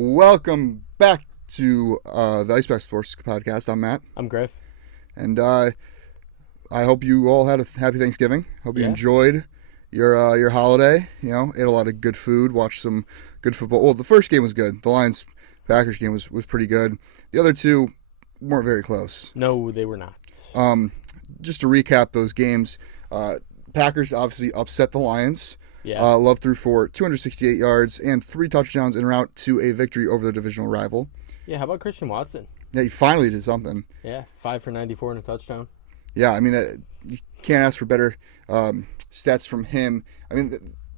Welcome back to the Iceback Sports Podcast. I'm Matt. I'm Griff. And I hope you all had a happy Thanksgiving. Hope you enjoyed your holiday. You know, ate a lot of good food, watched some good football. Well, the first game was good. The Lions-Packers game was pretty good. The other two weren't very close. No, they were not. Just to recap those games, Packers obviously upset the Lions. Yeah. Love threw for 268 yards and 3 touchdowns en route to a victory over the divisional rival. Yeah, how about Christian Watson? Yeah, he finally did something. Yeah, 5 for 94 and a touchdown. Yeah, I mean, you can't ask for better stats from him. I mean,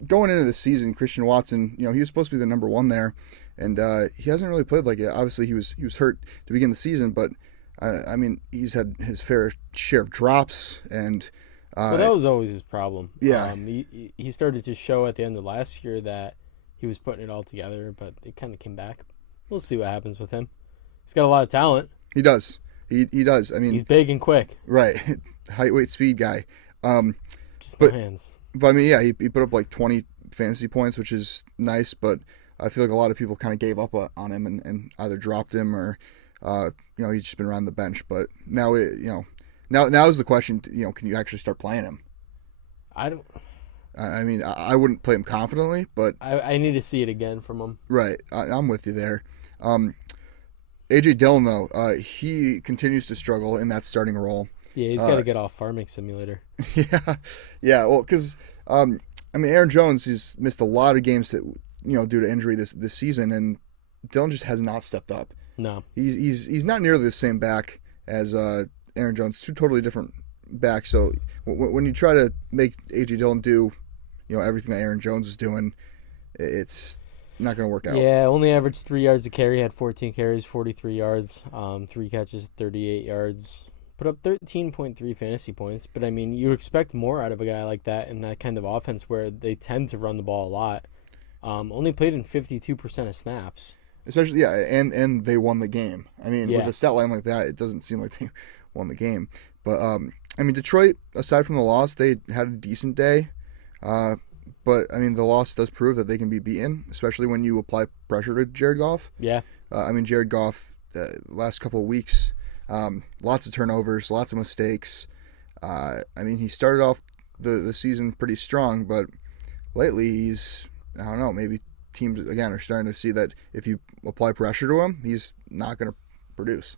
going into the season, Christian Watson, you know, he was supposed to be the number one there, and he hasn't really played like it. Obviously, he was hurt to begin the season, but I mean, he's had his fair share of drops, and well, that was always his problem. Yeah, he started to show at the end of last year that he was putting it all together, but it kind of came back. We'll see what happens with him. He's got a lot of talent. He does. He does. I mean, he's big and quick. Right, height, weight, speed guy. Just no hands. But I mean, yeah, he put up like 20 fantasy points, which is nice. But I feel like a lot of people kind of gave up on him and either dropped him or, you know, he's just been around the bench. But now now is the question. You know, can you actually start playing him? I mean, I wouldn't play him confidently, but I need to see it again from him. Right, I'm with you there. AJ Dillon, though, he continues to struggle in that starting role. Yeah, he's got to get off Farming Simulator. Yeah. Well, because I mean, Aaron Jones, he's missed a lot of games that due to injury this season, and Dillon just has not stepped up. No, he's not nearly the same back as Aaron Jones. Two totally different backs. So when you try to make AJ Dillon do everything that Aaron Jones is doing, it's not going to work out. Yeah, only averaged 3 yards a carry, had 14 carries, 43 yards, 3 catches, 38 yards. Put up 13.3 fantasy points. But, I mean, you expect more out of a guy like that in that kind of offense where they tend to run the ball a lot. Only played in 52% of snaps. Especially, yeah, and they won the game. I mean, with a stat line like that, it doesn't seem like they won the game. But, I mean, Detroit, aside from the loss, they had a decent day. But, I mean, the loss does prove that they can be beaten, especially when you apply pressure to Jared Goff. Yeah. I mean, Jared Goff, last couple of weeks, lots of turnovers, lots of mistakes. I mean, he started off the season pretty strong, but lately he's, I don't know, maybe teams, again, are starting to see that if you apply pressure to him, he's not going to produce.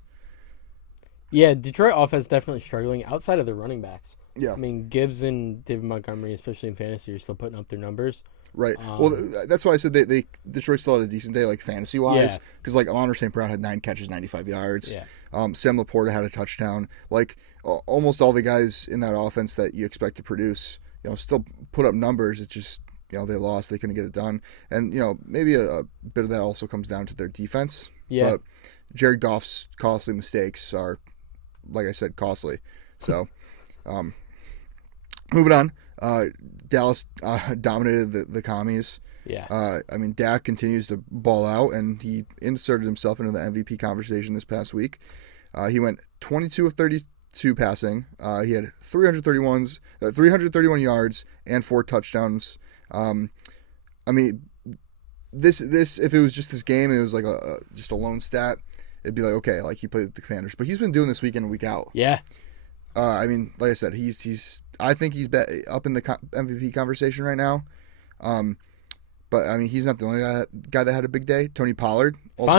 Yeah, Detroit offense definitely struggling outside of the running backs. Yeah. I mean, Gibbs and David Montgomery, especially in fantasy, are still putting up their numbers. Right. Well, that's why I said they Detroit still had a decent day, like fantasy-wise. Because, like, Amon St. Brown had 9 catches, 95 yards. Yeah. Sam Laporta had a touchdown. Like, almost all the guys in that offense that you expect to produce, still put up numbers. It's just, they lost. They couldn't get it done. And, maybe a bit of that also comes down to their defense. Yeah. But Jared Goff's costly mistakes are, like I said, costly. So, moving on. Dallas dominated the commies. Yeah. I mean, Dak continues to ball out, and he inserted himself into the MVP conversation this past week. He went 22 of 32 passing. He had 331 yards and 4 touchdowns. I mean, this if it was just this game and it was like just a lone stat, it'd be like, okay, like he played with the Commanders. But he's been doing this week in and week out. Yeah. I mean, like I said, I think he's up in the MVP conversation right now. But I mean, he's not the only guy that had a big day. Tony Pollard, also,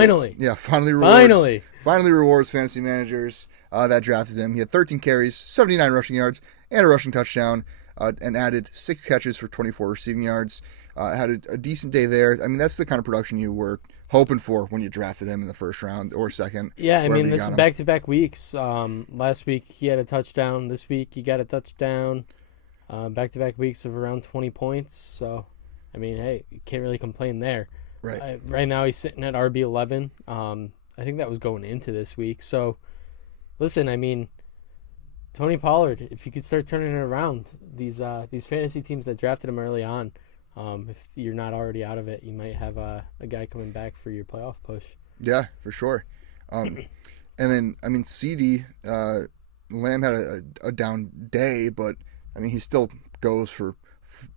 finally rewards fantasy managers that drafted him. He had 13 carries, 79 rushing yards, and a rushing touchdown, and added 6 catches for 24 receiving yards. Had a decent day there. I mean, that's the kind of production you were hoping for when you drafted him in the first round or second. Yeah, I mean, it's back-to-back weeks. Last week he had a touchdown. This week he got a touchdown. Back-to-back weeks of around 20 points. So, I mean, hey, you can't really complain there. Right. Right now he's sitting at RB11. I think that was going into this week. So, listen, I mean, Tony Pollard, if you could start turning it around, these fantasy teams that drafted him early on, if you're not already out of it, you might have a guy coming back for your playoff push. Yeah, for sure. And then, I mean, CD Lamb had a down day, but, I mean, he still goes for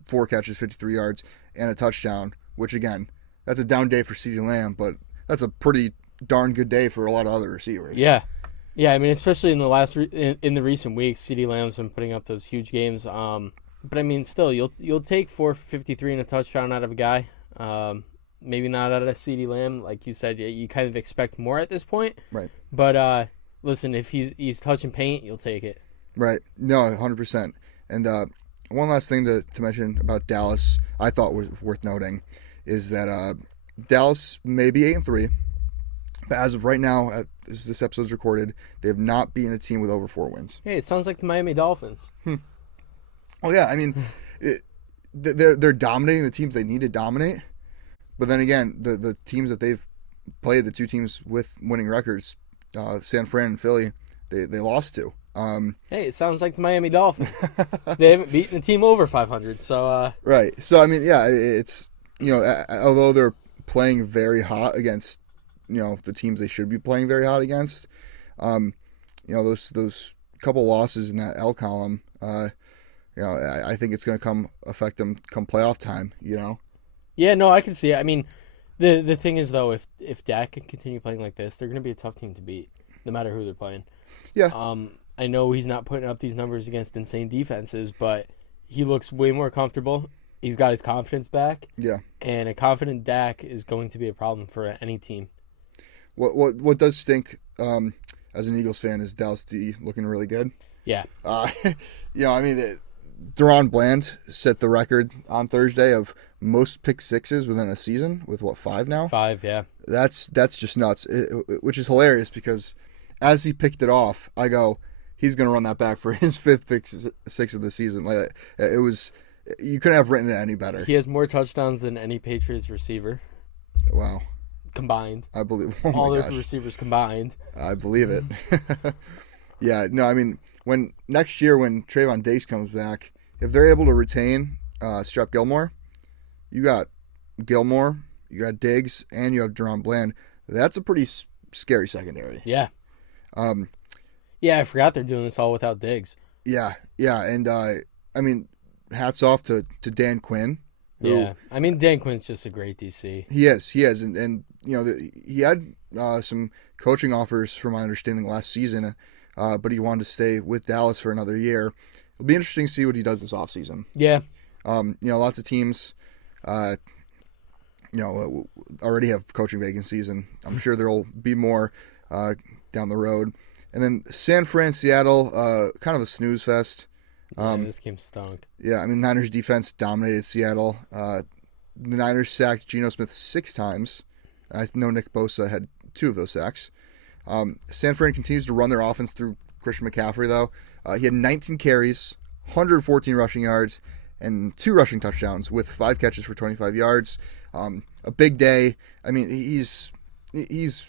4 catches, 53 yards, and a touchdown, which, again, that's a down day for CD Lamb, but that's a pretty darn good day for a lot of other receivers. Yeah. Yeah, I mean, especially in the in the recent weeks, CeeDee Lamb's been putting up those huge games. But I mean, still, you'll take 453 and a touchdown out of a guy. Maybe not out of CeeDee Lamb, like you said. You kind of expect more at this point. Right. But listen, if he's touching paint, you'll take it. Right. No, 100%. And one last thing to mention about Dallas, I thought was worth noting, is that Dallas may be 8-3, but as of right now, as this episode's recorded, they have not beaten a team with over 4 wins. Hey, it sounds like the Miami Dolphins. Well, yeah, I mean, they're dominating the teams they need to dominate, but then again, the teams that they've played, the 2 teams with winning records, San Fran and Philly, they lost to. Hey, it sounds like the Miami Dolphins. They haven't beaten a team over 500, so... Right. So, I mean, yeah, it's, although they're playing very hot against, the teams they should be playing very hot against, those couple losses in that L column, I think it's going to affect them come playoff time, Yeah, no, I can see it. I mean, the thing is, though, if Dak can continue playing like this, they're going to be a tough team to beat, no matter who they're playing. Yeah. I know he's not putting up these numbers against insane defenses, but he looks way more comfortable. He's got his confidence back. Yeah. And a confident Dak is going to be a problem for any team. What does stink as an Eagles fan is Dallas D looking really good. Yeah. Deron Bland set the record on Thursday of most pick sixes within a season with 5 now? 5, yeah. That's just nuts, which is hilarious because as he picked it off, I go, he's going to run that back for his 5th pick six of the season. Like it was, you couldn't have written it any better. He has more touchdowns than any Patriots receiver. Wow. Combined. I believe all those receivers combined. I believe it. Yeah, no, I mean, next year when Trayvon Diggs comes back, if they're able to retain Strep Gilmore, you got Gilmore, you got Diggs, and you have Deron Bland. That's a pretty scary secondary. Yeah. I forgot they're doing this all without Diggs. Yeah, and I mean, hats off to Dan Quinn. Yeah, I mean, Dan Quinn's just a great DC. He is, and he had some coaching offers, from my understanding, last season, but he wanted to stay with Dallas for another year. It'll be interesting to see what he does this offseason. Yeah. Lots of teams, already have coaching vacancies, and I'm sure there will be more down the road. And then San Fran, Seattle, kind of a snooze fest. This game stunk. Yeah, I mean, Niners defense dominated Seattle. The Niners sacked Geno Smith 6 times. I know Nick Bosa had 2 of those sacks. San Fran continues to run their offense through Christian McCaffrey, though. He had 19 carries, 114 rushing yards, and 2 rushing touchdowns with 5 catches for 25 yards. A big day. I mean, he's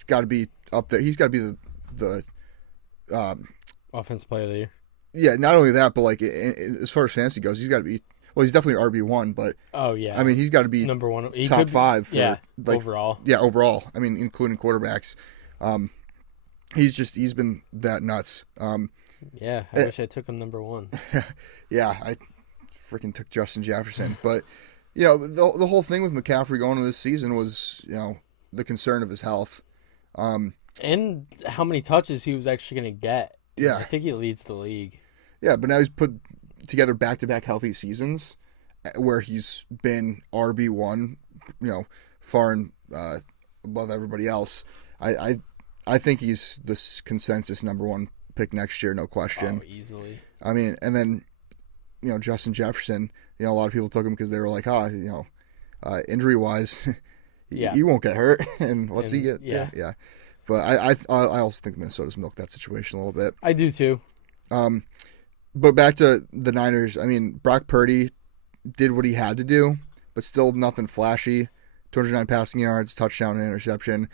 got to be up there. He's got to be the Offensive player of the year. Yeah, not only that, but like as far as fantasy goes, he's got to be. Well, he's definitely RB1, but oh yeah, I mean he's got to be number 1, top 5 for overall. Yeah, overall. I mean, including quarterbacks. He's been that nuts. I wish I took him number 1. Yeah, I freaking took Justin Jefferson, but the whole thing with McCaffrey going into this season was the concern of his health, and how many touches he was actually going to get. Yeah, I think he leads the league. Yeah, but now he's put together back-to-back healthy seasons where he's been RB1, far and above everybody else. I think he's the consensus number 1 pick next year, no question. Oh, easily. I mean, and then Justin Jefferson. A lot of people took him because they were like, injury-wise, he won't get hurt, and what's he get? Yeah. But I also think Minnesota's milked that situation a little bit. I do too. But back to the Niners. I mean, Brock Purdy did what he had to do, but still nothing flashy. 209 passing yards, touchdown, and interception.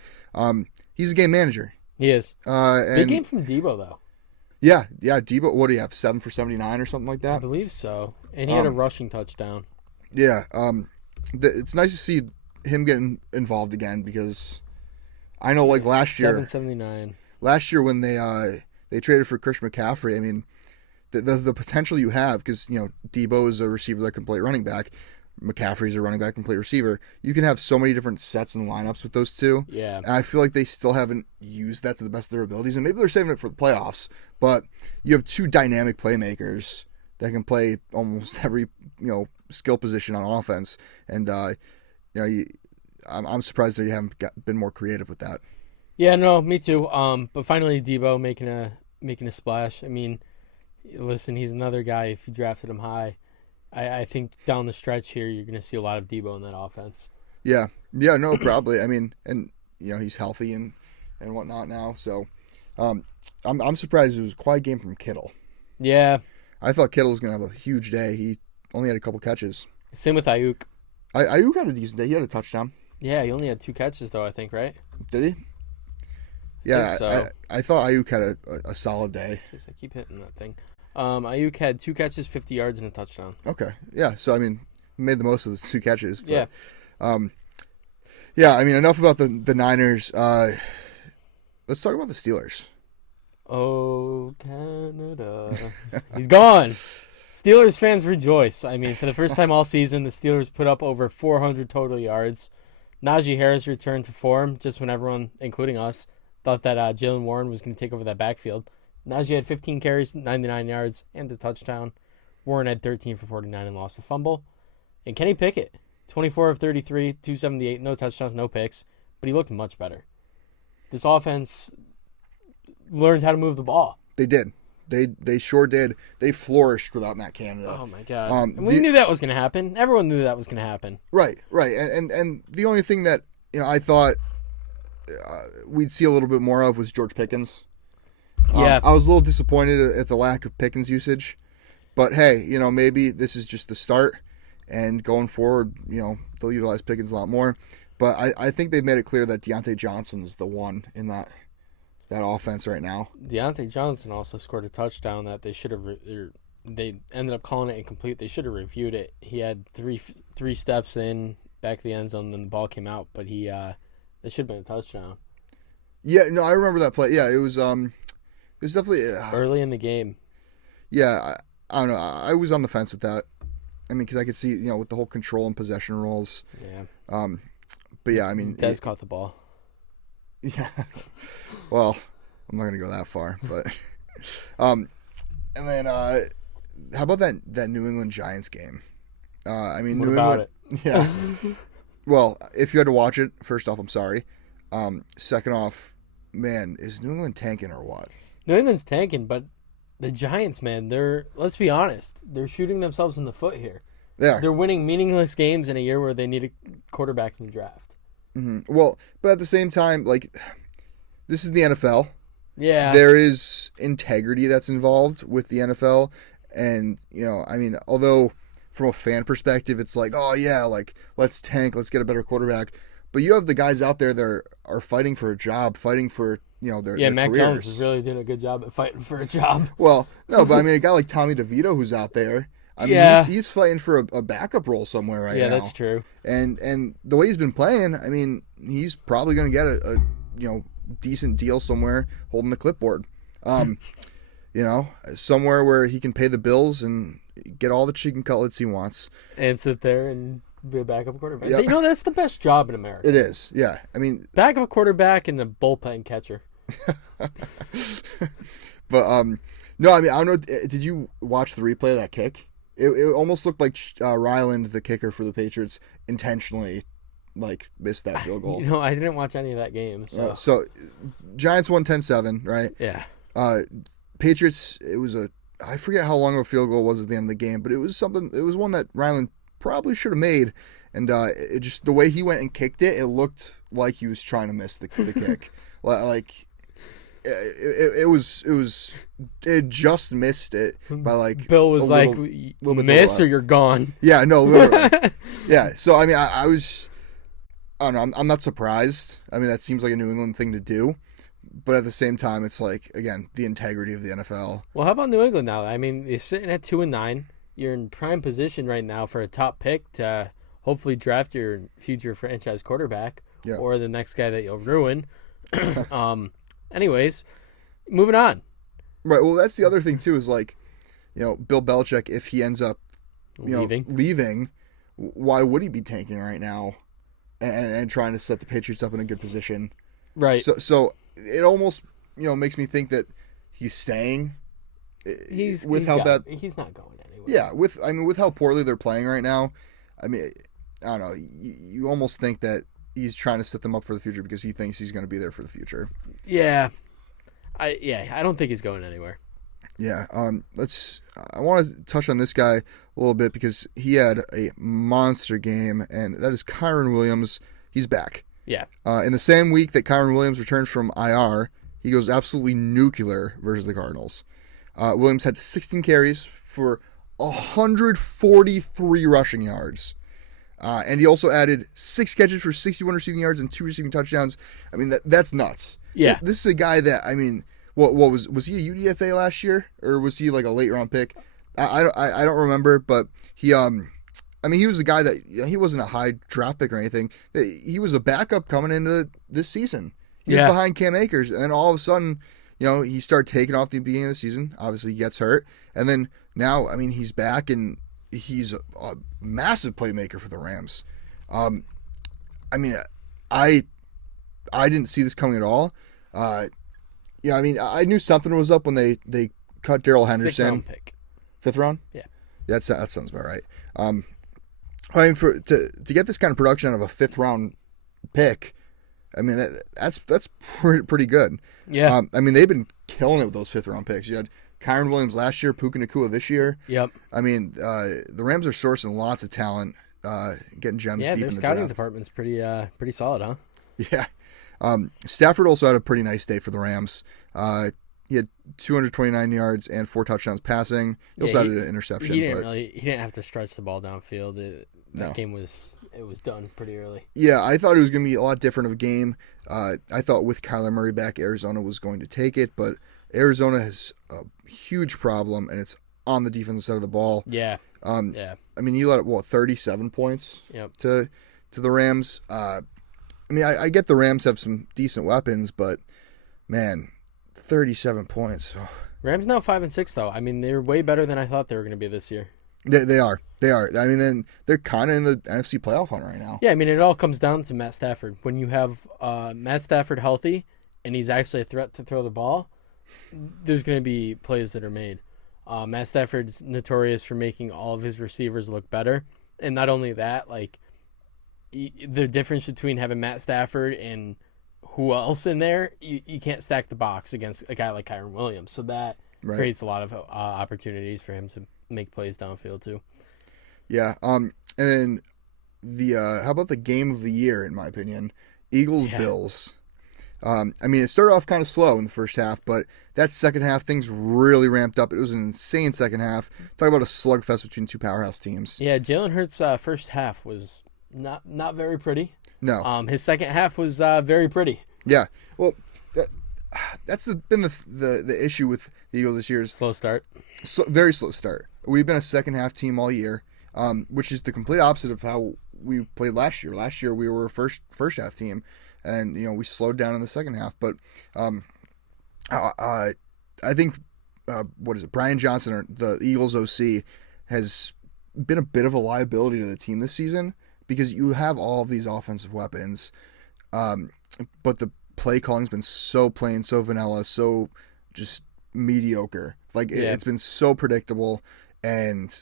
He's a game manager. He is. Big game from Debo, though. Yeah. Debo, what do you have, 7 for 79 or something like that? I believe so. And he had a rushing touchdown. Yeah. It's nice to see him getting involved again because I know, like last year, 779. Last year when they traded for Christian McCaffrey, I mean, the potential you have because Debo is a receiver that can play running back, McCaffrey's a running back and play receiver. You can have so many different sets and lineups with those two. Yeah. And I feel like they still haven't used that to the best of their abilities. And maybe they're saving it for the playoffs. But you have two dynamic playmakers that can play almost every, skill position on offense. And, I'm surprised that you haven't been more creative with that. Yeah, no, me too. But finally, Debo making a splash. I mean, listen, he's another guy. If you drafted him high, I think down the stretch here, you're going to see a lot of Debo in that offense. Yeah, no, probably. I mean, and he's healthy and whatnot now. So, I'm surprised it was a quiet game from Kittle. Yeah, I thought Kittle was going to have a huge day. He only had a couple catches. Same with Ayuk. Ayuk had a decent day. He had a touchdown. Yeah, he only had 2 catches though. I think, right? Did he? Yeah, so. I thought Ayuk had a solid day. Jeez, I keep hitting that thing. Ayuk had 2 catches, 50 yards, and a touchdown. Okay, yeah. So I mean, made the most of the 2 catches. But, yeah. Yeah. I mean, enough about the Niners. Let's talk about the Steelers. Oh, Canada. He's gone. Steelers fans rejoice. I mean, for the first time all season, the Steelers put up over 400 total yards. Najee Harris returned to form just when everyone, including us, thought that Jalen Warren was going to take over that backfield. Najee had 15 carries, 99 yards, and a touchdown. Warren had 13 for 49 and lost a fumble. And Kenny Pickett, 24 of 33, 278, no touchdowns, no picks, but he looked much better. This offense learned how to move the ball. They did. They sure did. They flourished without Matt Canada. Oh, my God. And we knew that was going to happen. Everyone knew that was going to happen. Right. And the only thing that I thought we'd see a little bit more of was George Pickens. Yeah. I was a little disappointed at the lack of Pickens usage. But, hey, maybe this is just the start. And going forward, they'll utilize Pickens a lot more. But I think they've made it clear that Deontay Johnson is the one in that offense right now. Deontay Johnson also scored a touchdown that they should have. They ended up calling it incomplete. They should have reviewed it. He had three steps in back of the end zone, then the ball came out. But it should have been a touchdown. Yeah, no, I remember that play. Yeah, it was definitely early in the game. Yeah, I don't know. I was on the fence with that. I mean, because I could see with the whole control and possession roles. Yeah. But yeah, I mean, Dez caught the ball. Yeah. Well, I'm not gonna go that far, but and then how about that New England Giants game? I mean, what New about England. It? Yeah. Well, if you had to watch it, first off, I'm sorry. Second off, man, is New England tanking or what? New England's tanking, but the Giants, man, let's be honest, they're shooting themselves in the foot here. They're winning meaningless games in a year where they need a quarterback in the draft. Mm-hmm. Well, but at the same time, this is the NFL. Yeah. There is integrity that's involved with the NFL. And, I mean, although from a fan perspective, it's like, oh, yeah, let's tank, let's get a better quarterback. But you have the guys out there that are fighting for a job, fighting for, their Matt careers. Jones is really doing a good job at fighting for a job. Well, no, but I mean, a guy like Tommy DeVito who's out there, I mean, he's fighting for a backup role somewhere right now. Yeah, that's true. And the way he's been playing, I mean, he's probably going to get a decent deal somewhere holding the clipboard. Somewhere where he can pay the bills and get all the chicken cutlets he wants. And sit there and be a backup quarterback. Yep. That's the best job in America. It is, yeah. I mean, backup quarterback and a bullpen catcher. But, no, I mean, I don't know. Did you watch the replay of that kick? It almost looked like Ryland, the kicker for the Patriots, intentionally missed that field goal. I didn't watch any of that game. So Giants won 10-7, right? Yeah. Patriots, it was I forget how long of a field goal it was at the end of the game, but it was one that Ryland probably should have made. And it just, the way he went and kicked it, it looked like he was trying to miss the kick. It just missed it by Bill was little miss or you're gone. Yeah, no, literally. Yeah, so I mean, I don't know, I'm not surprised. I mean, that seems like a New England thing to do, but at the same time, it's again, the integrity of the NFL. Well, how about New England now? I mean, you're sitting at 2-9. You're in prime position right now for a top pick to hopefully draft your future franchise quarterback or the next guy that you'll ruin. Anyways, moving on. Right. Well, that's the other thing too. Is Bill Belichick, if he ends up, leaving, why would he be tanking right now and trying to set the Patriots up in a good position? Right. So it almost makes me think that he's staying. He's not going anywhere. Yeah, with how poorly they're playing right now, I mean, I don't know. You almost think that he's trying to set them up for the future because he thinks he's going to be there for the future. Yeah. I don't think he's going anywhere. Yeah. I want to touch on this guy a little bit because he had a monster game, and that is Kyren Williams. He's back. Yeah. In the same week that Kyren Williams returns from IR, he goes absolutely nuclear versus the Cardinals. Williams had 16 carries for 143 rushing yards. And he also added 6 catches for 61 receiving yards and 2 receiving touchdowns. I mean, that's nuts. Yeah. This is a guy that, I mean, what was he a UDFA last year? Or was he like a late round pick? I don't remember, but he was a guy that, he wasn't a high draft pick or anything. He was a backup coming into this season. He was behind Cam Akers, and then all of a sudden, he started taking off at the beginning of the season. Obviously, he gets hurt. And then now, I mean, he's back, and he's a massive playmaker for the Rams. I mean, I didn't see this coming at all. I mean, I knew something was up when they cut Darrell Henderson. 5th round pick. 5th round? Yeah. That sounds about right. I mean, to get this kind of production out of a 5th round pick, I mean, that's pretty good. Yeah. I mean, they've been killing it with those 5th round picks. You had Kyren Williams last year, Puka Nacua this year. Yep. I mean, the Rams are sourcing lots of talent, getting gems deep in the draft. Yeah, their scouting department's pretty solid, huh? Yeah. Stafford also had a pretty nice day for the Rams. He had 229 yards and 4 touchdowns passing. He also had an interception. He didn't have to stretch the ball downfield. That game was done pretty early. Yeah, I thought it was going to be a lot different of a game. I thought with Kyler Murray back, Arizona was going to take it, but Arizona has a huge problem, and it's on the defensive side of the ball. Yeah. I mean, you let up 37 points to the Rams. I mean, I get the Rams have some decent weapons, but man, 37 points. Oh. Rams now 5-6 though. I mean, they're way better than I thought they were going to be this year. They are. I mean, then they're kind of in the NFC playoff hunt right now. Yeah, I mean, it all comes down to Matt Stafford. When you have Matt Stafford healthy and he's actually a threat to throw the ball, there's going to be plays that are made. Matt Stafford's notorious for making all of his receivers look better. And not only that, like, the difference between having Matt Stafford and who else in there, you can't stack the box against a guy like Kyren Williams. So that creates a lot of opportunities for him to make plays downfield too. Yeah. And then how about the game of the year, in my opinion? Eagles-Bills. I mean, it started off kind of slow in the first half, but that second half, things really ramped up. It was an insane second half. Talk about a slugfest between two powerhouse teams. Yeah, Jalen Hurts' first half was not very pretty. No. His second half was very pretty. Yeah. Well, that's been the issue with the Eagles this year. Is slow start. Very slow start. We've been a second half team all year, which is the complete opposite of how we played last year. Last year we were a first half team, and we slowed down in the second half. But I think Brian Johnson, the Eagles OC, has been a bit of a liability to the team this season because you have all of these offensive weapons, but the play calling's been so plain, so vanilla, so just mediocre. Like it's been so predictable. And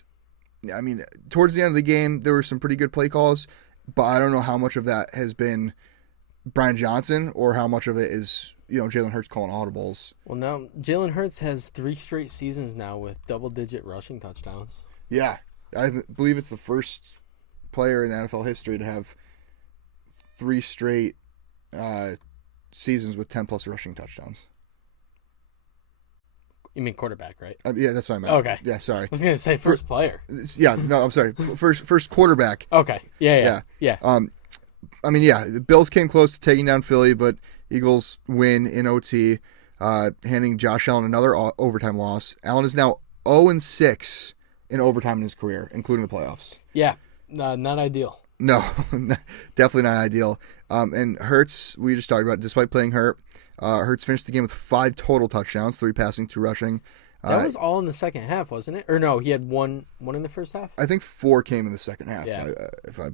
I mean, towards the end of the game, there were some pretty good play calls, but I don't know how much of that has been Brian Johnson or how much of it is, Jalen Hurts calling audibles. Well, now Jalen Hurts has 3 straight seasons now with double-digit rushing touchdowns. Yeah. I believe it's the first player in NFL history to have 3 straight seasons with 10-plus rushing touchdowns. You mean quarterback, right? Yeah, that's what I meant. Okay. Yeah, sorry. I was going to say first player. Yeah, no, I'm sorry. First quarterback. Okay. Yeah. I mean, the Bills came close to taking down Philly, but Eagles win in OT, handing Josh Allen another overtime loss. Allen is now 0-6 in overtime in his career, including the playoffs. Yeah, not ideal. No, definitely not ideal. And Hurts, we just talked about, despite playing hurt, Hurts finished the game with 5 total touchdowns, 3 passing, 2 rushing. That was all in the second half, wasn't it? Or no, he had one in the first half? I think 4 came in the second half, if I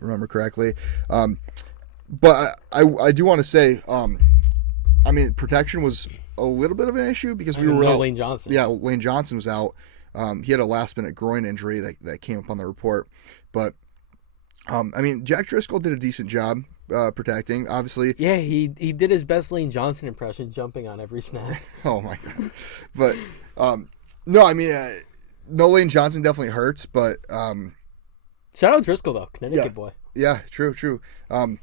remember correctly. But I do want to say, I mean, protection was a little bit of an issue because we were out. Lane Johnson. Yeah, Lane Johnson was out. He had a last-minute groin injury that came up on the report. But, I mean, Jack Driscoll did a decent job protecting, obviously. Yeah, he did his best Lane Johnson impression, jumping on every snap. Oh, my God. But, no, I mean, no Lane Johnson definitely hurts, but... Shout out Driscoll, though. Connecticut boy. Yeah, true. You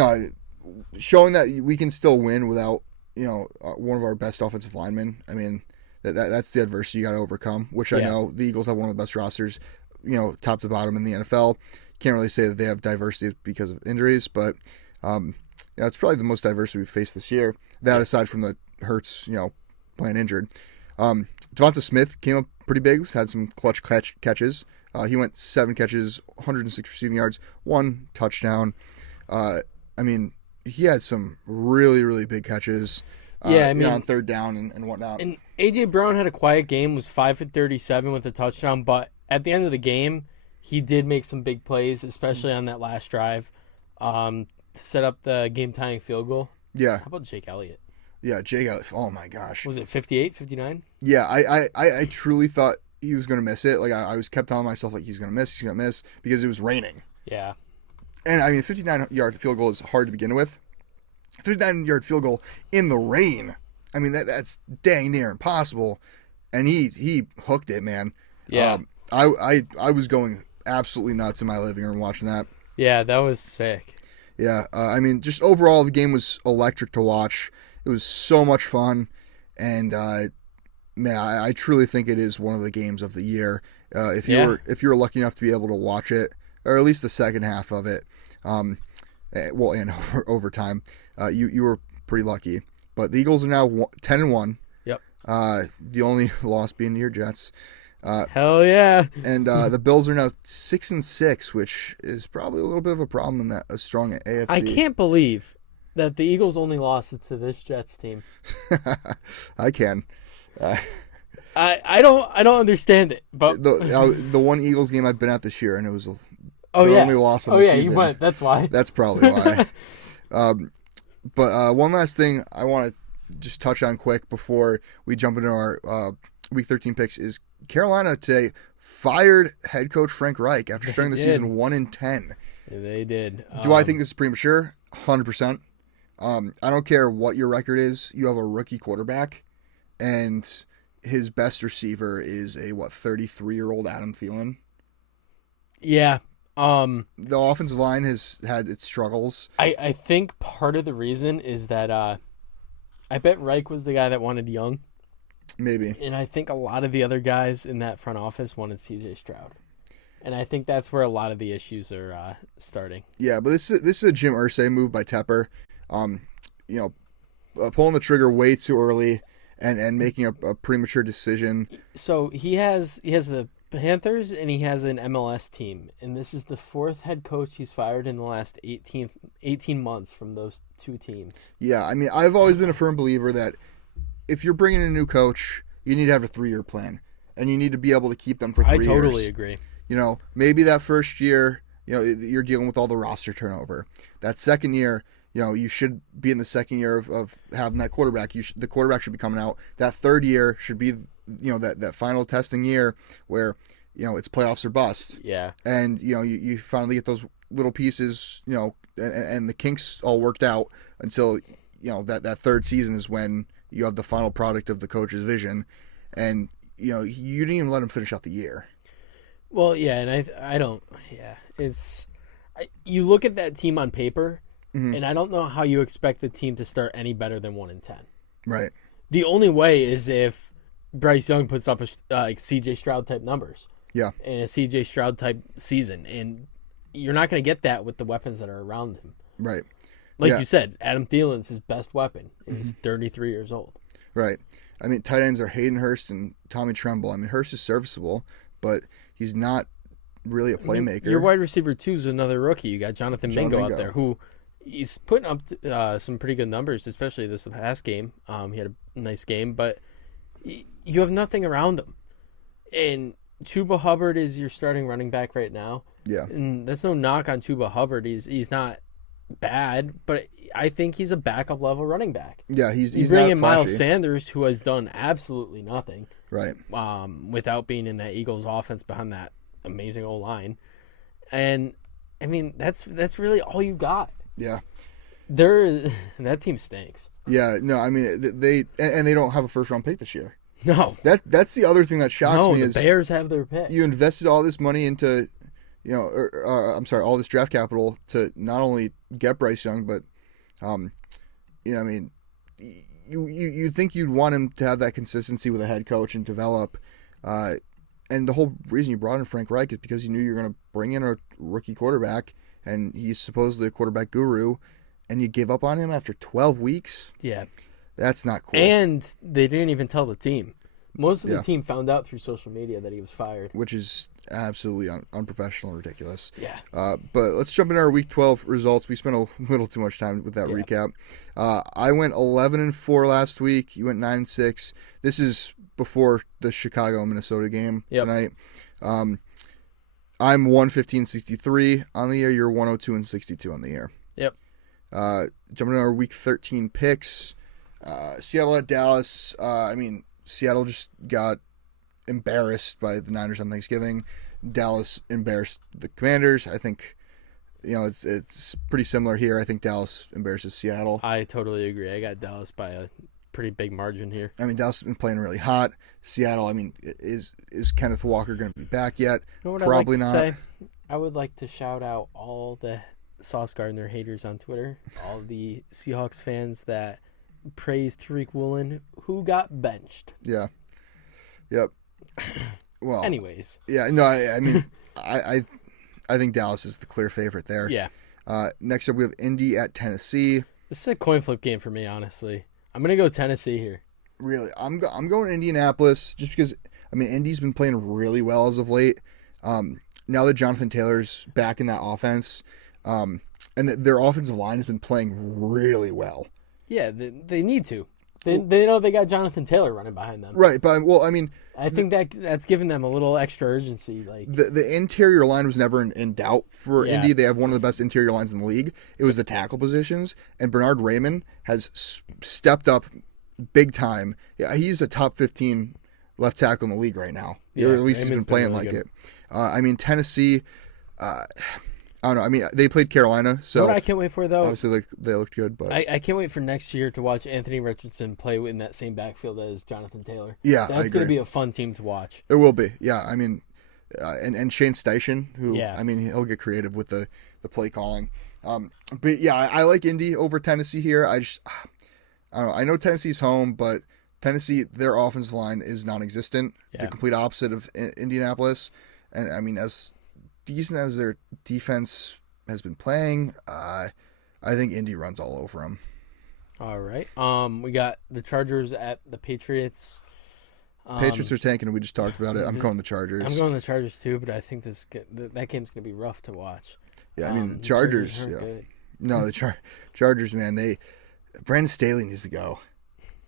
know, showing that we can still win without, you know, one of our best offensive linemen. I mean, that's the adversity you got to overcome, which I know the Eagles have one of the best rosters, you know, top to bottom in the NFL. Can't really say that they have diversity because of injuries, but yeah, it's probably the most diversity we've faced this year. That aside from the Hurts, you know, playing injured. Devonta Smith came up pretty big, had some clutch catches. He went 7 catches, 106 receiving yards, 1 touchdown. I mean, he had some really, really big catches. I mean, on third down and whatnot. And A.J. Brown had a quiet game, was 5 for 37 with a touchdown, but at the end of the game, he did make some big plays, especially on that last drive, to set up the game-tying field goal. Yeah. How about Jake Elliott? Yeah, Jake Elliott. Oh, my gosh. Was it 58, 59? Yeah, I truly thought he was going to miss it. Like, I was kept telling myself, like, he's going to miss, because it was raining. Yeah. And, I mean, 59-yard field goal is hard to begin with. 59-yard field goal in the rain. I mean, that's dang near impossible. And he hooked it, man. Yeah. I was going absolutely nuts in my living room watching that. Yeah, that was sick. Yeah. I mean, just overall, the game was electric to watch. It was so much fun. And, man, I truly think it is one of the games of the year. If you were lucky enough to be able to watch it, or at least the second half of it, and overtime, you were pretty lucky. But the Eagles are now 10-1. Yep. The only loss being to your Jets. Hell yeah. And the Bills are now 6-6, which is probably a little bit of a problem in that a strong AFC. I can't believe that the Eagles only lost it to this Jets team. I can. I don't understand it. But the one Eagles game I've been at this year, and it was only loss on the season. You went. That's why. That's probably why. But one last thing I want to just touch on quick before we jump into our Week 13 picks is Carolina today fired head coach Frank Reich after starting the season 1-10. Yeah, they did. Do I think this is premature? 100%. I don't care what your record is. You have a rookie quarterback, and his best receiver is a 33-year-old Adam Thielen. Yeah. The offensive line has had its struggles. I think part of the reason is that I bet Reich was the guy that wanted Young. Maybe. And I think a lot of the other guys in that front office wanted CJ Stroud. And I think that's where a lot of the issues are starting. Yeah, but this is a Jim Irsay move by Tepper. Pulling the trigger way too early and making a premature decision. So he has the Panthers and he has an MLS team, and this is the 4th head coach he's fired in the last 18 months from those 2 teams. Yeah, I mean, I've always been a firm believer that if you're bringing in a new coach, you need to have a 3-year plan, and you need to be able to keep them for 3 years. I totally agree. You know, maybe that first year, you know, you're dealing with all the roster turnover. That second year, you know, you should be in the second year of having that quarterback. The quarterback should be coming out. That third year should be, you know, that final testing year where, you know, it's playoffs or bust. Yeah. And, you know, you finally get those little pieces, you know, and the kinks all worked out until, you know, that third season is when you have the final product of the coach's vision. And, you know, you didn't even let him finish out the year. Well, yeah, and I don't, yeah, you look at that team on paper, and I don't know how you expect the team to start any better than 1-10. Right. The only way is if Bryce Young puts up CJ Stroud type numbers. Yeah. And a CJ Stroud type season, and you're not going to get that with the weapons that are around him. Right. Like you said, Adam Thielen's his best weapon, and he's 33 years old. Right. I mean, tight ends are Hayden Hurst and Tommy Tremble. I mean, Hurst is serviceable, but he's not really a playmaker. Your wide receiver, too, is another rookie. You got Jonathan Mingo out there, who he's putting up some pretty good numbers, especially this past game. He had a nice game, but you have nothing around him. And Chuba Hubbard is your starting running back right now. Yeah. And that's no knock on Chuba Hubbard. He's not bad, but I think he's a backup level running back. Yeah, he's you bring not in flashy. Miles Sanders, who has done absolutely nothing. Right. Without being in that Eagles offense behind that amazing old line. And I mean, that's really all you got. Yeah. That team stinks. Yeah, no, I mean they don't have a first round pick this year. No. That's the other thing that shocks me is the Bears have their pick. You invested all this money into all this draft capital to not only get Bryce Young, but I mean you think you'd want him to have that consistency with a head coach and develop. And the whole reason you brought in Frank Reich is because you knew you were going to bring in a rookie quarterback, and he's supposedly a quarterback guru, and you give up on him after 12 weeks? Yeah. That's not cool. And they didn't even tell the team. Most of the team found out through social media that he was fired. Which is absolutely unprofessional and ridiculous. Yeah. But let's jump into our Week 12 results. We spent a little too much time with that recap. I went 11-4 last week. You went 9-6. This is before the Chicago-Minnesota game tonight. I'm 115-63 on the year. You're 102-62 on the year. Yep. Jumping into our Week 13 picks. Seattle at Dallas. Seattle just got embarrassed by the Niners on Thanksgiving. Dallas embarrassed the Commanders. I think, it's pretty similar here. I think Dallas embarrasses Seattle. I totally agree. I got Dallas by a pretty big margin here. I mean, Dallas has been playing really hot. Seattle, is Kenneth Walker going to be back yet? You know what Probably not. say? I would like to shout out all the Sauce Gardner haters on Twitter, all the Seahawks fans that praised Tariq Woolen, who got benched. Yeah. Yep. Well. Anyways. Yeah. No. I think Dallas is the clear favorite there. Yeah. Next up, we have Indy at Tennessee. This is a coin flip game for me, honestly. I'm gonna go Tennessee here. Really, I'm going Indianapolis just because Indy's been playing really well as of late. Now that Jonathan Taylor's back in that offense, and their offensive line has been playing really well. Yeah, they need to. They know they got Jonathan Taylor running behind them. Right, but I think that's given them a little extra urgency. Like the interior line was never in doubt for Indy. They have one of the best interior lines in the league. It was the tackle positions, and Bernard Raymond has stepped up big time. Yeah, he's a top 15 left tackle in the league right now. Yeah, or at least Raymond's he's been playing really like it. Tennessee. I don't know. They played Carolina, so what I can't wait for though. Obviously, they looked good, but I can't wait for next year to watch Anthony Richardson play in that same backfield as Jonathan Taylor. Yeah, that's going to be a fun team to watch. It will be. Yeah, and Shane Steichen, who he'll get creative with the play calling. But yeah, I like Indy over Tennessee here. I don't know. I know Tennessee's home, but Tennessee, their offensive line is non-existent. Yeah. The complete opposite of Indianapolis, and as decent as their defense has been playing, I think Indy runs all over them. All right. We got the Chargers at the Patriots. Patriots are tanking, and we just talked about it. I'm going the Chargers. I'm going the Chargers too, but I think that game's going to be rough to watch. Yeah, the Chargers. No, the Chargers, man. Brandon Staley needs to go.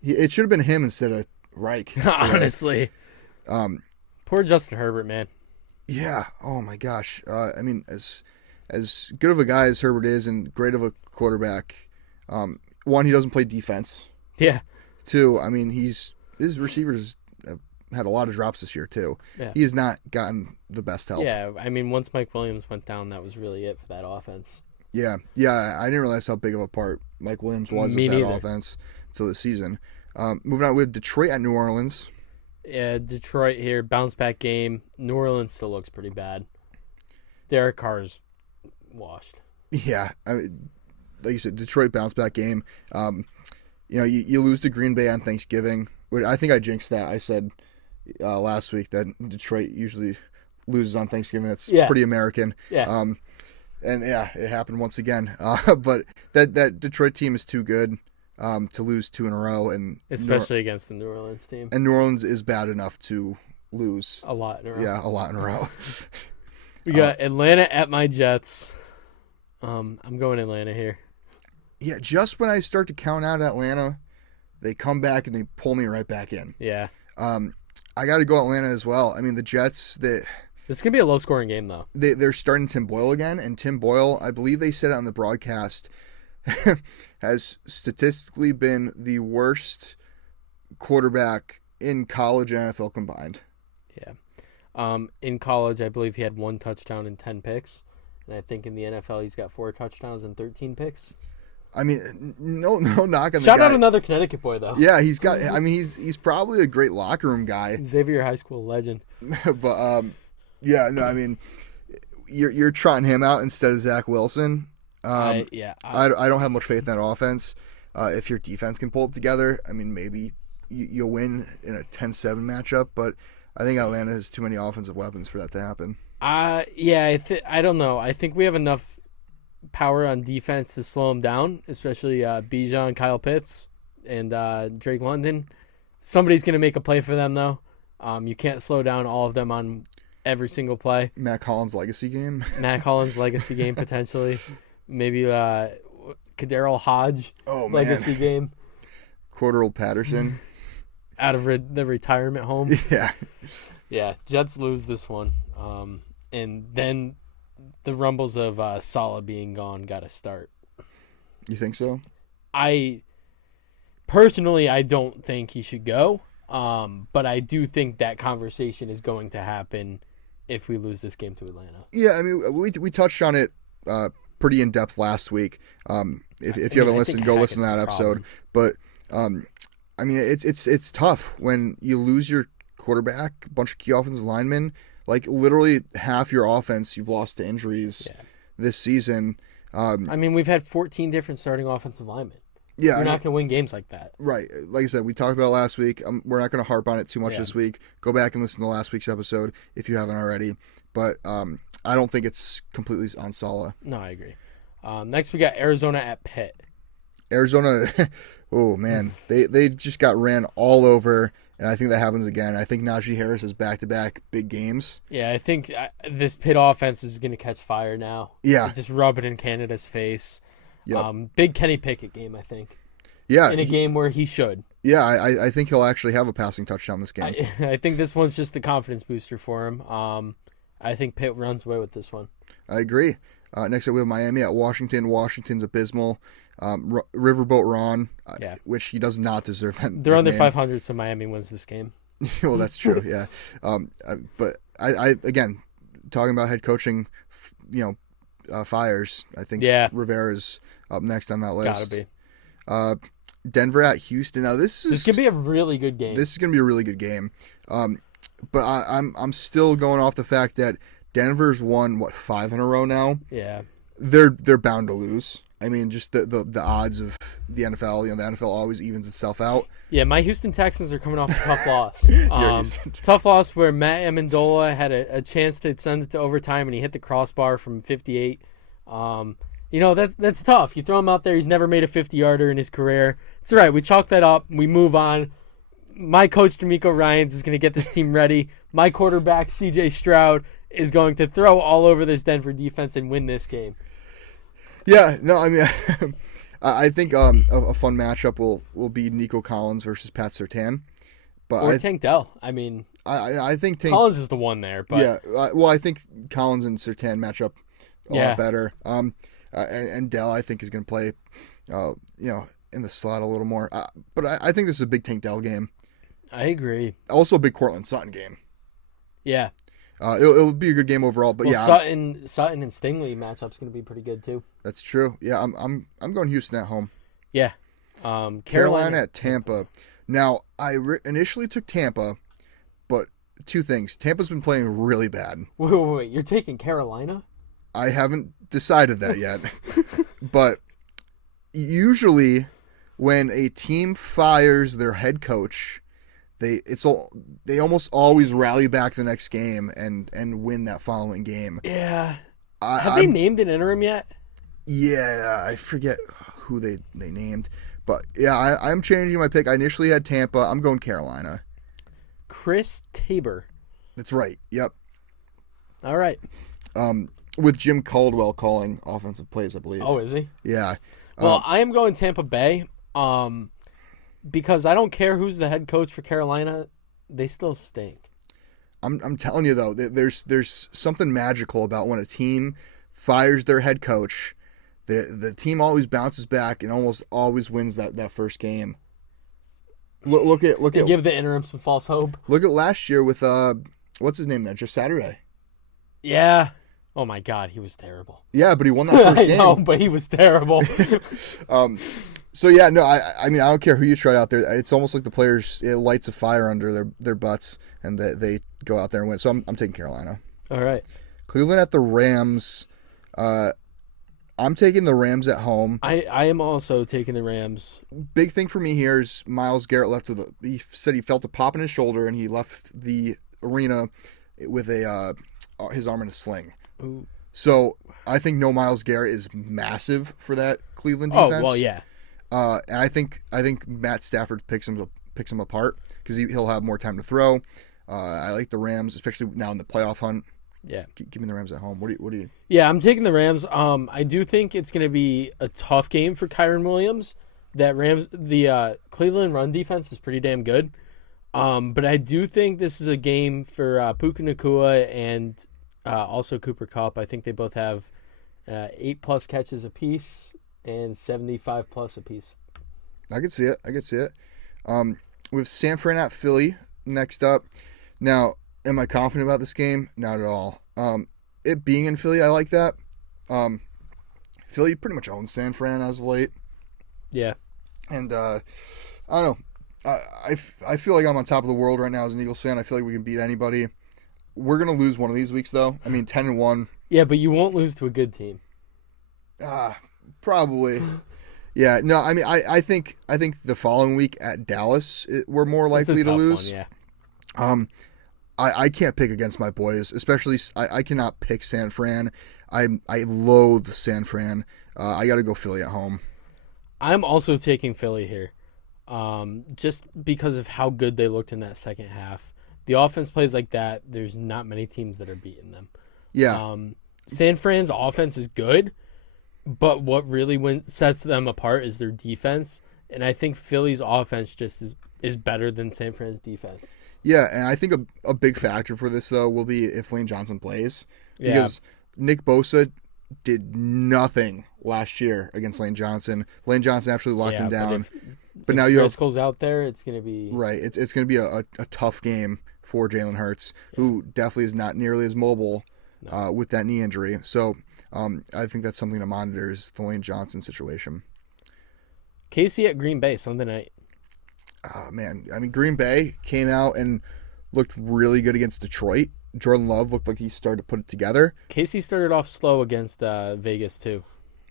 It should have been him instead of Reich. Honestly. Poor Justin Herbert, man. Yeah. Oh my gosh. As good of a guy as Herbert is, and great of a quarterback. One, he doesn't play defense. Yeah. Two, his receivers have had a lot of drops this year too. Yeah. He has not gotten the best help. Yeah. Once Mike Williams went down, that was really it for that offense. Yeah. I didn't realize how big of a part Mike Williams was of that offense until this season. Moving on with Detroit at New Orleans. Yeah, Detroit here, bounce back game. New Orleans still looks pretty bad. Derek Carr's washed. Yeah, like you said, Detroit bounce back game. You lose to Green Bay on Thanksgiving. I think I jinxed that. I said last week that Detroit usually loses on Thanksgiving. That's pretty American. Yeah. And yeah, it happened once again. But that Detroit team is too good to lose two in a row, and especially against the New Orleans team. And New Orleans is bad enough to lose a lot in a row. Yeah, a lot in a row. We got Atlanta at my Jets. I'm going Atlanta here. Yeah, just when I start to count out Atlanta, they come back and they pull me right back in. Yeah. I got to go Atlanta as well. I mean, the Jets, this is going to be a low-scoring game, though. They're starting Tim Boyle again, and Tim Boyle, I believe they said it on the broadcast, has statistically been the worst quarterback in college and NFL combined. Yeah. In college, I believe he had 1 touchdown and 10 picks. And I think in the NFL, he's got 4 touchdowns and 13 picks. I mean, no knock on the guy. Shout out another Connecticut boy, though. Yeah, he's probably a great locker room guy. Xavier High School legend. But, yeah, no, I mean, you're trotting him out instead of Zach Wilson. I don't have much faith in that offense. If your defense can pull it together, I mean, maybe you'll win in a 10-7 matchup, but I think Atlanta has too many offensive weapons for that to happen. I don't know. I think we have enough power on defense to slow him down, especially Bijan, Kyle Pitts, and Drake London. Somebody's going to make a play for them, though. You can't slow down all of them on every single play. Matt Collins' legacy game, potentially. Maybe Kadarrell Hodge legacy game. Cordell Patterson. Out of the retirement home. Yeah. Yeah, Jets lose this one. And then the rumbles of Saleh being gone got to start. You think so? I don't think he should go. But I do think that conversation is going to happen if we lose this game to Atlanta. Yeah, I mean, we touched on it pretty in depth last week. If you haven't listened, go listen to that episode. But I mean, it's tough when you lose your quarterback, a bunch of key offensive linemen, like literally half your offense you've lost to injuries this season. I mean, we've had 14 different starting offensive linemen. Yeah, you're not going to win games like that. Right. Like I said, we talked about it last week. We're not going to harp on it too much this week. Go back and listen to last week's episode if you haven't already. But I don't think it's completely on Saleh. No, I agree. Next, we got Arizona at Pitt. Arizona, oh, man. They just got ran all over, and I think that happens again. I think Najee Harris has back-to-back big games. Yeah, I think this Pitt offense is going to catch fire now. Yeah. Just rub it in Canada's face. Yep. Big Kenny Pickett game, I think. Yeah. In a game where he should. Yeah, I think he'll actually have a passing touchdown this game. I think this one's just a confidence booster for him. I think Pitt runs away with this one. I agree. Next up, we have Miami at Washington. Washington's abysmal. Riverboat Ron, which he does not deserve that. They're under 500, so Miami wins this game. Well, that's true, yeah. But I again, talking about head coaching, fires, I think Rivera's up next on that list. Gotta be. Denver at Houston. Now, this could be a really good game. This is going to be a really good game. But I'm still going off the fact that Denver's won 5 in a row now. Yeah, they're bound to lose. I mean, just the odds of the NFL. The NFL always evens itself out. Yeah, my Houston Texans are coming off a tough loss. Tough loss where Matt Amendola had a chance to send it to overtime and he hit the crossbar from 58. That's tough. You throw him out there. He's never made a 50-yarder in his career. It's all right. We chalk that up. We move on. My coach, D'Amico Ryans, is going to get this team ready. My quarterback, CJ Stroud, is going to throw all over this Denver defense and win this game. Yeah, no, I mean, I think a fun matchup will be Nico Collins versus Pat Surtain. Or Tank Dell. I mean, I think Collins is the one there. But yeah, I think Collins and Surtain match up a lot better. And Dell, I think, is going to play, in the slot a little more. But I think this is a big Tank Dell game. I agree. Also a big Cortland Sutton game. Yeah. It'll be a good game overall, but Sutton and Stingley matchup's going to be pretty good too. That's true. Yeah, I'm going Houston at home. Yeah. Carolina at Tampa. Now, I initially took Tampa, but two things. Tampa's been playing really bad. Wait. You're taking Carolina? I haven't decided that yet. But usually when a team fires their head coach, they almost always rally back the next game and win that following game. Yeah. Have they named an interim yet? Yeah, I forget who they named. But yeah, I'm changing my pick. I initially had Tampa. I'm going Carolina. Chris Tabor. That's right. Yep. All right. With Jim Caldwell calling offensive plays, I believe. Oh, is he? Yeah. Well, I am going Tampa Bay. Because I don't care who's the head coach for Carolina. they still stink. I'm telling you though, there's something magical about when a team fires their head coach. The team always bounces back and almost always wins that first game. Look at give the interim some false hope. Look at last year with what's his name there? Jeff Saturday. Yeah. Oh my God, he was terrible. Yeah, but he won that first game. I know, but he was terrible. So yeah, no, I mean I don't care who you try out there. It's almost like the players, it lights a fire under their butts and they go out there and win. So I'm taking Carolina. All right. Cleveland at the Rams. I'm taking the Rams at home. I am also taking the Rams. Big thing for me here is Myles Garrett left he said he felt a pop in his shoulder and he left the arena with his arm in a sling. Ooh. So I think no Myles Garrett is massive for that Cleveland defense. Oh well, yeah. And I think Matt Stafford picks him apart because he'll have more time to throw. I like the Rams, especially now in the playoff hunt. Yeah, give me the Rams at home. What do you? Yeah, I'm taking the Rams. I do think it's going to be a tough game for Kyren Williams. The Cleveland run defense is pretty damn good. But I do think this is a game for Puka Nacua and also Cooper Kupp. I think they both have 8+ catches apiece and 75+ apiece. I could see it. We have San Fran at Philly next up. Now, am I confident about this game? Not at all. It being in Philly, I like that. Philly pretty much owns San Fran as of late. Yeah. And I don't know. I feel like I'm on top of the world right now as an Eagles fan. I feel like we can beat anybody. We're going to lose one of these weeks, though. I mean, 10-1. Yeah, but you won't lose to a good team. Probably. Yeah, no, I mean, I think the following week at Dallas, we're more likely to lose. One, yeah. I can't pick against my boys, especially I cannot pick San Fran. I loathe San Fran. I got to go Philly at home. I'm also taking Philly here, just because of how good they looked in that second half. The offense plays like that. There's not many teams that are beating them. Yeah. San Fran's offense is good, but what really sets them apart is their defense. And I think Philly's offense just is better than San Fran's defense. Yeah, and I think a big factor for this, though, will be if Lane Johnson plays. Because Nick Bosa did nothing last year against Lane Johnson. Lane Johnson absolutely locked him down. But now you have Driscoll's out there, it's going to be... Right, it's going to be a tough game for Jalen Hurts, who definitely is not nearly as mobile with that knee injury. So I think that's something to monitor is the Lane Johnson situation. KC at Green Bay Sunday night. Oh, man. I mean, Green Bay came out and looked really good against Detroit. Jordan Love looked like he started to put it together. KC started off slow against Vegas, too.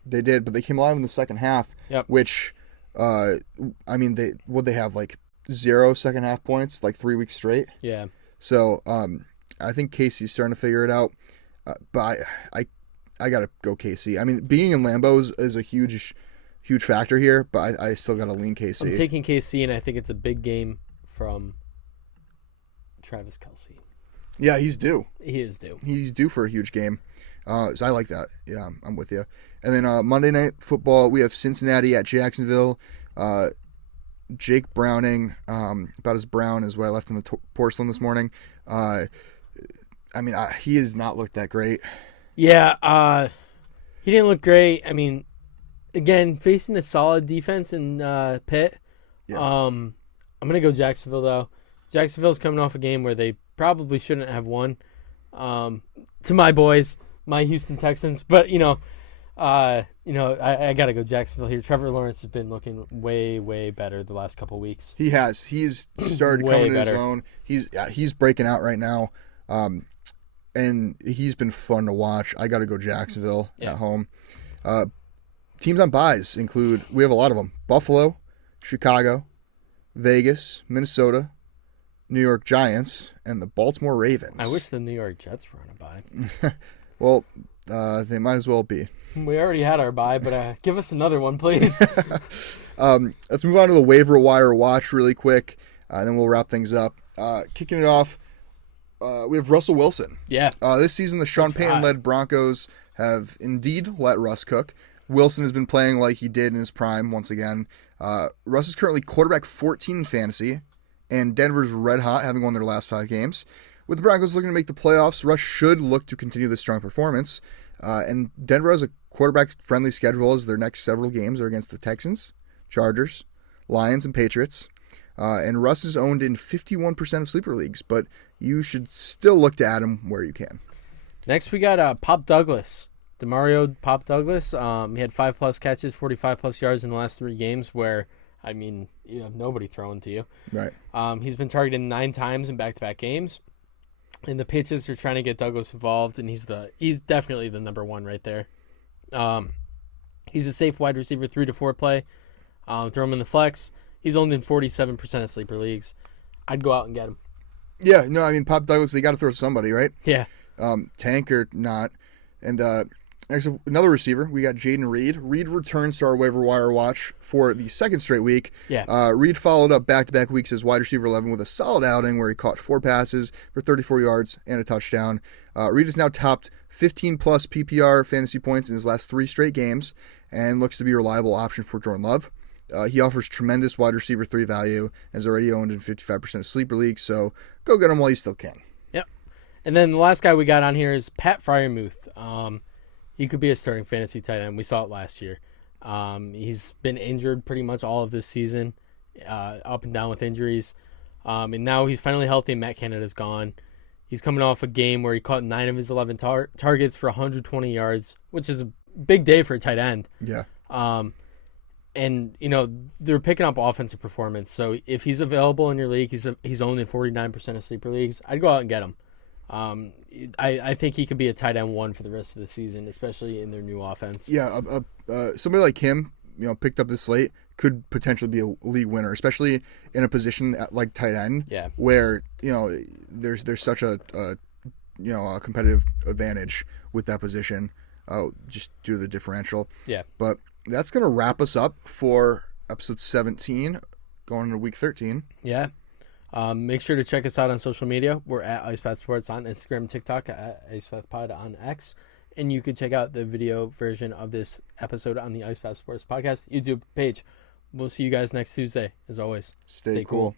They did, but they came alive in the second half, which, I mean, they have, like, 0 second half points, like 3 weeks straight. Yeah. So, I think KC's starting to figure it out. But I got to go KC. I mean, being in Lambeau is a huge factor here, but I still got to lean KC. I'm taking KC, and I think it's a big game from Travis Kelce. Yeah, he's due. He is due. He's due for a huge game. So I like that. Yeah, I'm with you. And then Monday Night Football, we have Cincinnati at Jacksonville. Jake Browning, about as brown as what I left in the porcelain this morning. I mean, he has not looked that great. Yeah, he didn't look great. I mean, again, facing a solid defense in Pitt. Yeah. I'm going to go Jacksonville, though. Jacksonville's coming off a game where they probably shouldn't have won. To my boys, my Houston Texans. But, I got to go Jacksonville here. Trevor Lawrence has been looking way, way better the last couple of weeks. He has. He's started coming to his own. He's breaking out right now. And he's been fun to watch. I got to go Jacksonville at home. Teams on buys include, we have a lot of them, Buffalo, Chicago, Vegas, Minnesota, New York Giants, and the Baltimore Ravens. I wish the New York Jets were on a bye. Well, they might as well be. We already had our bye, but give us another one, please. Let's move on to the waiver wire watch really quick, and then we'll wrap things up. Kicking it off, we have Russell Wilson. Yeah. This season, the Sean Payton-led Broncos have indeed let Russ cook. Wilson has been playing like he did in his prime once again. Russ is currently quarterback 14 in fantasy and Denver's red hot, having won their last 5 games. With the Broncos looking to make the playoffs, Russ should look to continue this strong performance. And Denver has a quarterback-friendly schedule as their next several games are against the Texans, Chargers, Lions, and Patriots. And Russ is owned in 51% of sleeper leagues, but you should still look to add him where you can. Next, we got Pop Douglas. DeMario Pop Douglas. He had 5+ catches, 45+ yards in the last 3 games where, I mean, you have nobody throwing to you. Right. He's been targeted 9 times in back-to-back games. And the Patriots are trying to get Douglas involved, and he's definitely the number 1 right there. He's a safe wide receiver 3 to 4 play. Throw him in the flex. He's owned in 47% of sleeper leagues. I'd go out and get him. Yeah, no, I mean, Pop Douglas, they got to throw somebody, right? Yeah. Tank or not. And next, another receiver, we got Jayden Reed. Reed returns to our waiver wire watch for the second straight week. Yeah. Reed followed up back-to-back weeks as wide receiver 11 with a solid outing where he caught 4 passes for 34 yards and a touchdown. Reed has now topped 15-plus PPR fantasy points in his last 3 straight games and looks to be a reliable option for Jordan Love. He offers tremendous wide receiver 3 value and is already owned in 55% of sleeper leagues, so go get him while you still can. Yep. And then the last guy we got on here is Pat Freiermuth. He could be a starting fantasy tight end. We saw it last year. He's been injured pretty much all of this season, up and down with injuries. And now he's finally healthy and Matt Canada's gone. He's coming off a game where he caught 9 of his 11 targets for 120 yards, which is a big day for a tight end. Yeah. And, you know, they're picking up offensive performance. So if he's available in your league, he's owned in 49% of sleeper leagues, I'd go out and get him. I think he could be a tight end 1 for the rest of the season, especially in their new offense. Yeah, somebody like him, you know, picked up this late could potentially be a league winner, especially in a position like tight end, where, you know, there's such a competitive advantage with that position, just due to the differential. Yeah. But that's gonna wrap us up for episode 17, going into week 13. Yeah. Make sure to check us out on social media. We're at IcePath Sports on Instagram and TikTok, at IcePathPod on X. And you can check out the video version of this episode on the IcePath Sports Podcast YouTube page. We'll see you guys next Tuesday. As always, stay cool.